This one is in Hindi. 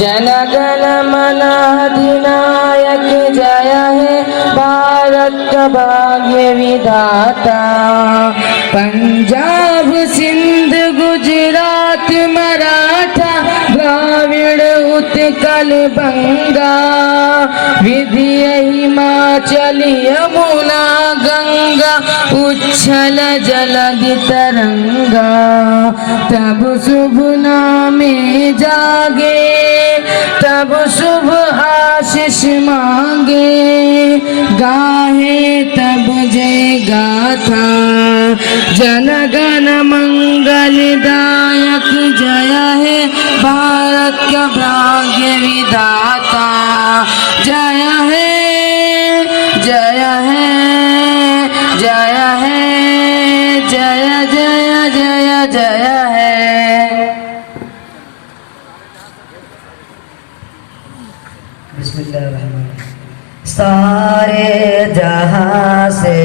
जनगण मन अधिनायक जय है भारत का भाग्य विधाता। पंजाब सिंध गुजरात मराठा द्राविड़ उत्कल बंगा, विंध्य हिमाचल यमुना गंगा उच्छल जलधि तरंगा। तब शुभ नामे जागे तब शुभ आशीष मांगे, गाहे तब जय गाथा। जनगण मंगलदायक जय है भारत का भाग्य विधाता। जय है जय है जय है जय जय जय जय है। बिस्मिल्लाहिर्रहमानिर्रहीम। सारे जहां से